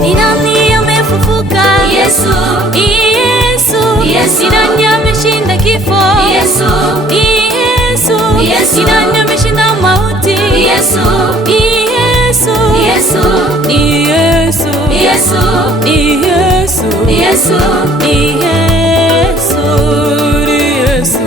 Ni nani amefufuka? Yesu. Yesu. Yesu. Ni nani ameshinda kifo? Yesu. Yesu. Yesu. Ni nani ameshinda mauti? Yesu. Yesu. Yesu. Ni Yesu. Yesu. Ni Yesu. Yesu. Ni Yesu. Ni Yesu.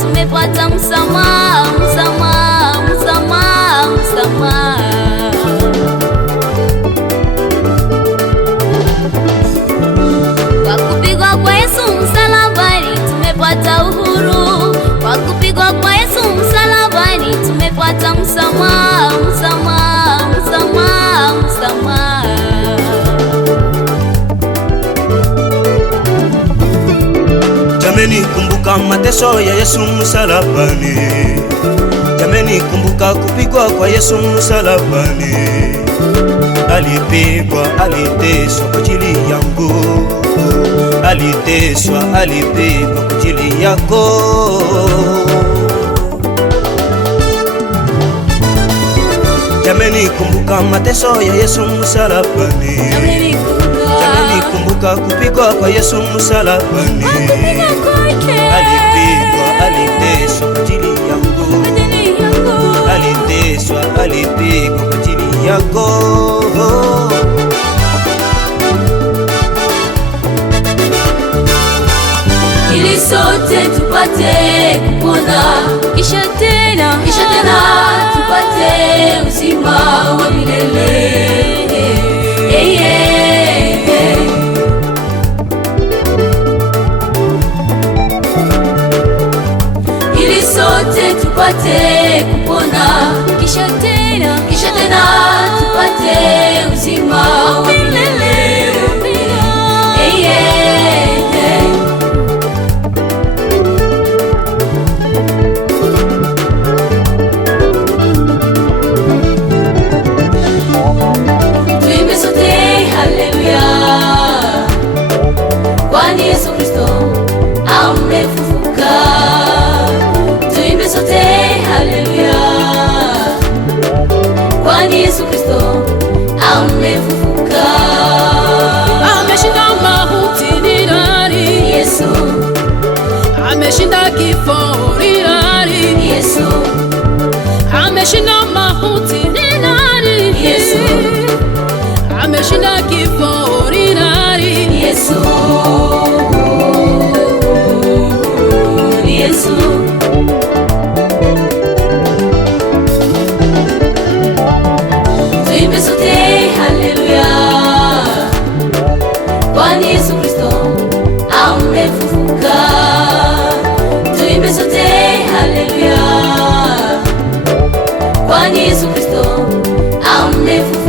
Tumepata msamaha, msamaha, msamaha, msamaha. Kwa kupigwa kwa Yesu msalabani tumepata uhuru. Kwa kupigwa kwa Yesu msalabani tumepata msamaha, msamaha, msamaha, msamaha. Jameni, kumbuka mateso ya Yesu msalabani. Jameni, kumbuka kupigwa kwa Yesu msalabani. Alipigwa, aliteswa kwa ajili yangu. Aliteswa, alipigwa kwa ajili yako. Jameni, kumbuka mateso ya Yesu msalabani. Jameni, kumbuka kupigwa kwa Yesu msalabani. Alipigwa, aliteswa kwa ajili yangu. Aliteswa, alipigwa kwa ajili yako. Ili sote tupate kupona, kisha tena tupate uzima wa milele. Ili sote tupate kupona, kisha tena tupate uzima wa milele. Tuimbe sote haleluya, kwani Yesu Kristo amefufuka. Tuimbe sote haleluya, kwani Yesu Kristo amefufuka. Ameshinda mauti, ni nani? Yesu. Ameshinda kifo, ni nani? Yesu. Ameshinda mauti, ni nani? Yesu. Ameshinda kifo, ni nani? Yesu. Ni Yesu. Tuimbe sote haleluya, kwani Yesu Kristo amefufuka. Tuimbe sote haleluya, kwani Yesu Kristo amefufuka.